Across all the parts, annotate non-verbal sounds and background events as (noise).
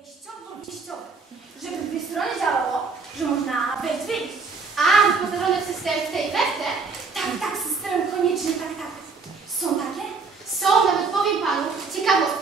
wejściowo-wyjściowe, żeby w dwie strony działało, że można wejść, wyjść. A, wyposażony w system w tej wewte? Tak, tak, system konieczny, tak, tak. Są takie? Są, nawet powiem panu, ciekawostka.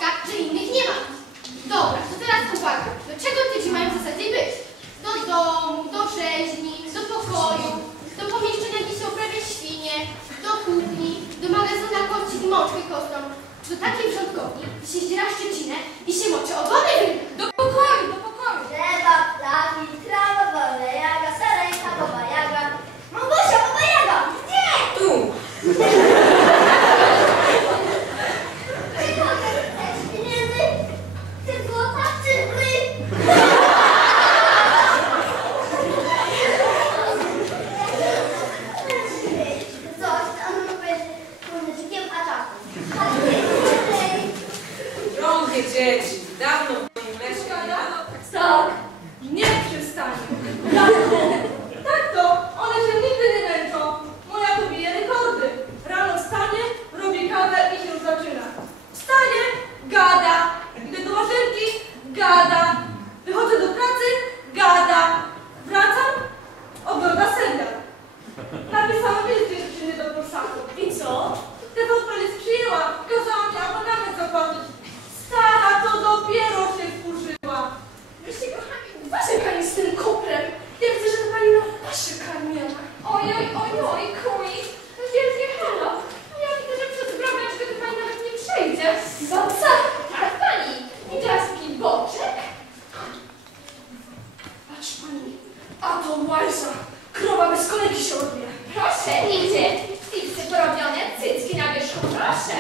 Proszę.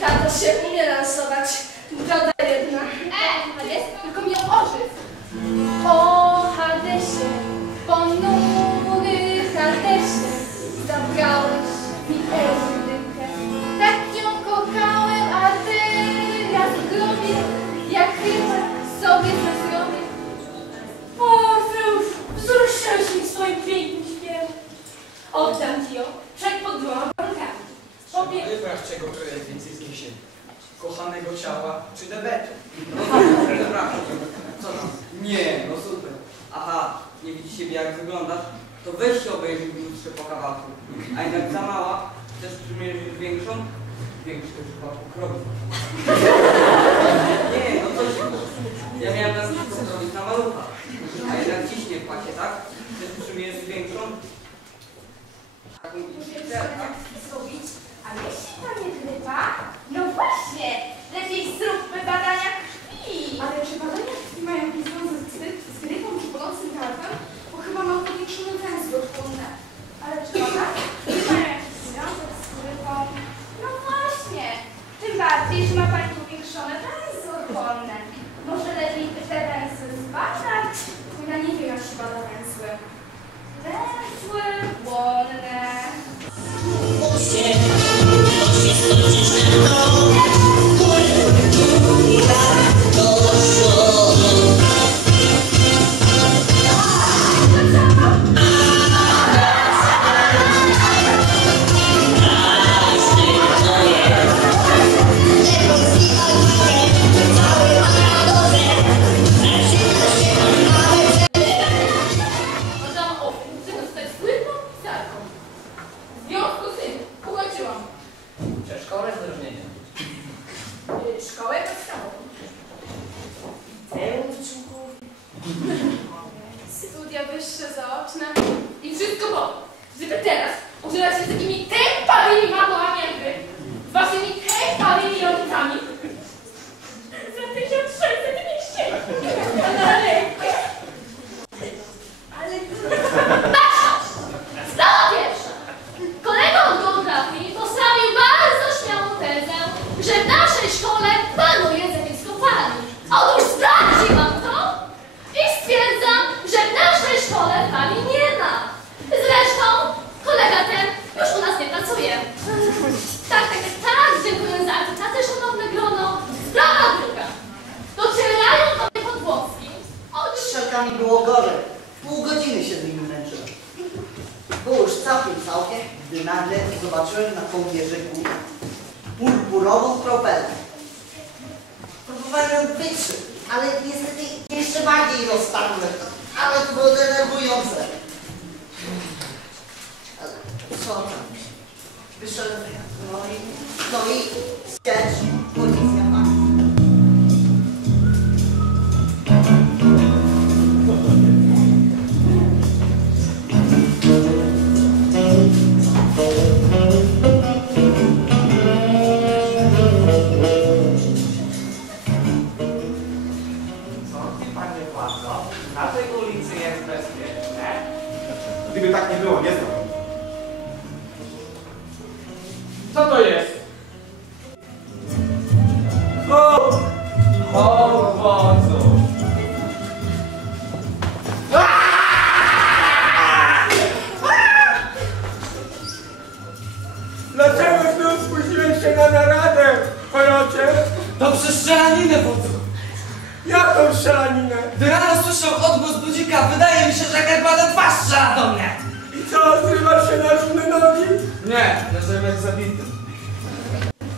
(laughs) Tato się umie lansować wetu. Przepraszam. Co tam? Nie, no super. Aha, nie widzi siebie jak wyglądasz? To weź się obejrzyj lustrze po kawałku. A jednak za mała, chcesz przymierzyć większą? Większą chyba pokrowi. Nie, no to coś. Ja miałem na myśli zrobić na malucha. A jednak ciśnie w pasie, tak? Chcesz przymierzyć większą? Taką i tak? skończyłam. Przedszkole z wyróżnieniem. Y, szkołę podstawową. Liceum uczniów. Studia wyższe zaoczne. I wszystko bo. Gdyby teraz używać się z takimi tempami mała Zapił całkiem, gdy nagle zobaczyłem na kołnierzyku purpurową kropelę. Próbowałem wytrzymać, ale niestety jeszcze bardziej roztarłem. Ale to było denerwujące. Ale co tam? Wyszedłem, no i, no i sketch. Gdyby tak nie było, nie znam. Co to jest? O! O, wodzu! Dlaczego znów spóźniłeś się na naradę, Korocie? To przez strzelaninę, wodzu. Jaką szalaninę? Nie, leżę jak zabity.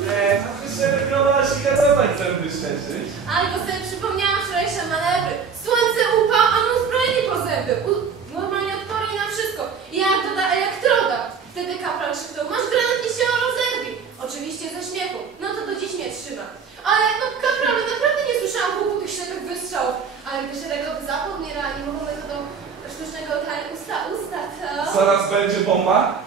Nie, a ty szeregowałaś i kazować zęby szczerzyć. Albo sobie przypomniałam wczorajsze manewry. Słońce upał, a nóż broni po zęby. U, normalnie odporni na wszystko. I jak doda elektroda. Wtedy kapral krzyknął, masz granat i się rozerwi. Oczywiście ze śmiechu. No to do dziś mnie trzyma. Ale no kapralu, naprawdę nie słyszałam huku tych ślepych wystrzałów. Ale gdy szeregowy zapał mnie reanimował metodą sztucznego odhania usta, usta, to... Zaraz będzie bomba?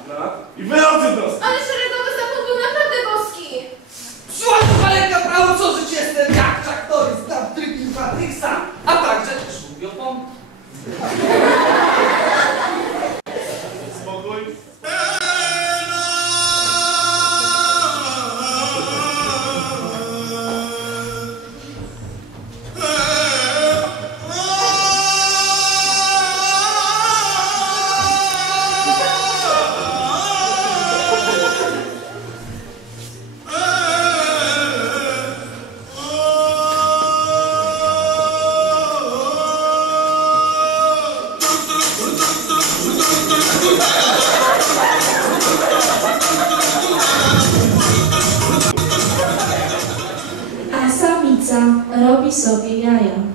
Robi sobie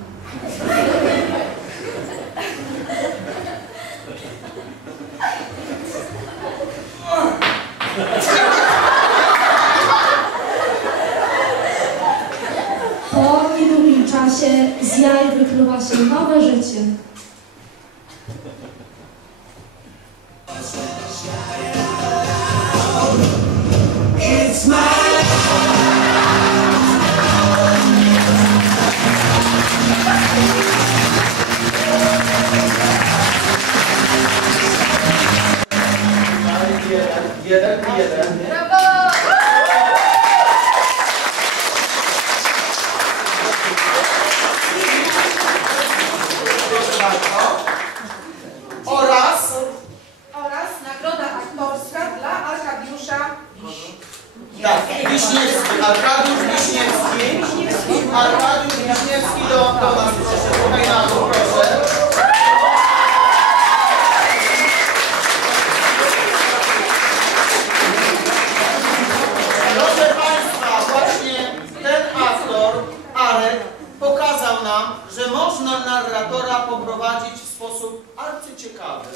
Jeden, jeden i jeden. Brawo! Proszę bardzo. Oraz oraz nagroda aktorska dla Arkadiusza tak, Wiśniewski, Arkadiusz Wiśniewski. Arkadiusz Wiśniewski do, do nas proszę, po hejnatu, narratora poprowadzić w sposób arcyciekawy,